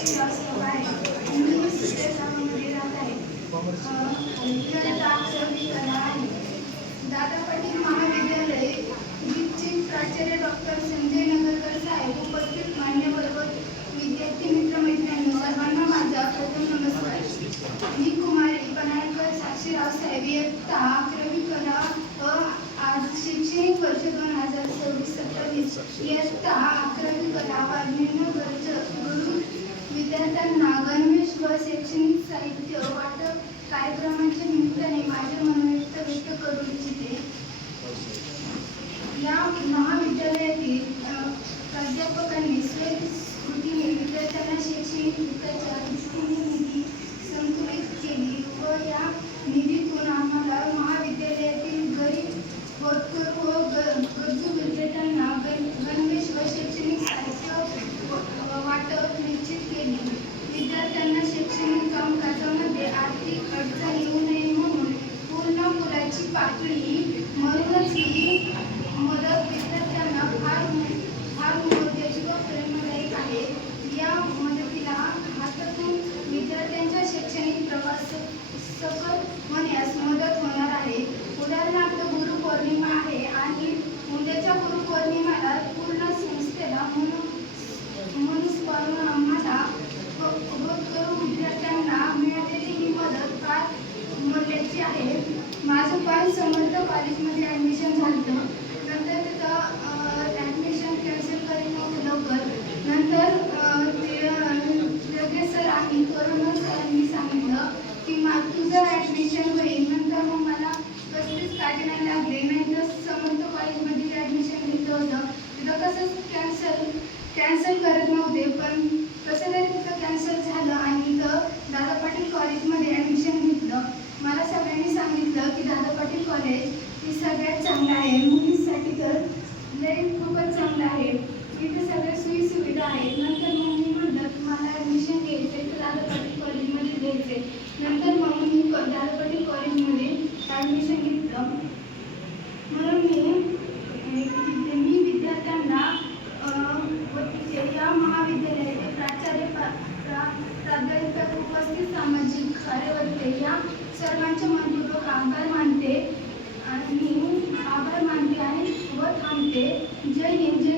साक्षीराव साहेब आहे. मी सुरेशामध्ये राहत आहे. इयत्ता 11वी आहे. दादा पाटील महाविद्यालय चे प्राचार्य डॉक्टर संजय नगरकर साहेब, उपस्थित मान्यवर व विद्यार्थी मित्रमैत्रिणी सर्वांना माझा प्रथम नमस्कार. मी कुमारी पनाळकर साक्षीराव साहेब, इयत्ता 11वी कला व आज शैक्षणिक वर्ष 2026-27 इयत्ता 11वी कला वाजविण्यावरच गुरु विद्यार्थ्यांना गणवेश व शैक्षणिक साहित्य वाटप कार्यक्रमाच्या निमित्ताने माझे मनोव्यक्त व्यक्त करू इच्छिते. या महाविद्यालयातील प्राध्यापकांनी स्वयंस्फूर्तीने विद्यार्थ्यांना शैक्षणिक विकासाच्या दृष्टीने निधी संकलित केली व या निधीतून आम्हाला महाविद्यालयातील गरीब होतकरू व गरजू विद्यार्थ्यांना गणवेश व शैक्षणिक साहित्य वाटप निश्चित केली. विद्यार्थ्यांना शैक्षणिक कामकाजामध्ये आर्थिक अडचण येऊ नये म्हणून पूर्ण मुलाची पातळी म्हणूनच ही मदत विद्यार्थ्यांना फार महत्त्वाची व प्रेरणादायक आहे. या मदतीला हातातून विद्यार्थ्यांच्या शैक्षणिक प्रवास सफल होण्यास मदत होणार आहे. उदाहरणार्थ गुरुपौर्णिमा आहे आणि उद्याच्या गुरुपौर्णिमेला पूर्ण संस्थेला मनस्पाळून आम्हाला होतकरू विद्यार्थ्यांना मिळालेली ही मदत फार मोलाची आहे. माझं पण समर्थ कॉलेजमध्ये ॲडमिशन झालं. नंतर तिथं ॲडमिशन कॅन्सल करीत नव्हतं लवकर. नंतर लगेच सर आणि कोरोना सरांनी सांगितलं की तुझं ॲडमिशन होईल. नंतर मग मला कसलीच काळजी नाही लागली. नाही तर समर्थ कॉलेजमध्ये ॲडमिशन घेतलं होतं तिथं कसंच कॅन्सल करत नव्हते, पण कसं तरी तिथं कॅन्सल झालं आणि इथं दादा पाटील कॉलेजमध्ये ॲडमिशन घेतलं. मला सगळ्यांनी सांगितलं की दादा पाटील कॉलेज हे सगळ्यात चांगलं आहे. मुलींसाठी तर खूपच चांगलं आहे. इथे सगळ्या सोयीसुविधा आहेत. नंतर मग मी म्हटलं की मला ॲडमिशन घ्यायचं आहे तर दादा पाटील कॉलेजमध्ये घ्यायचं आहे. नंतर मग मी दादा पाटील कॉलेजमध्ये ॲडमिशन घेतलं. म्हणून मी विद्यार्थ्यांना या महाविद्यालयाचे प्राचार्य प्राध्यापक उपस्थित सामाजिक कार्यकर्ते या सर्वांचे मनपूर्वक आभार मानते आणि व थांबते. जय हिंद.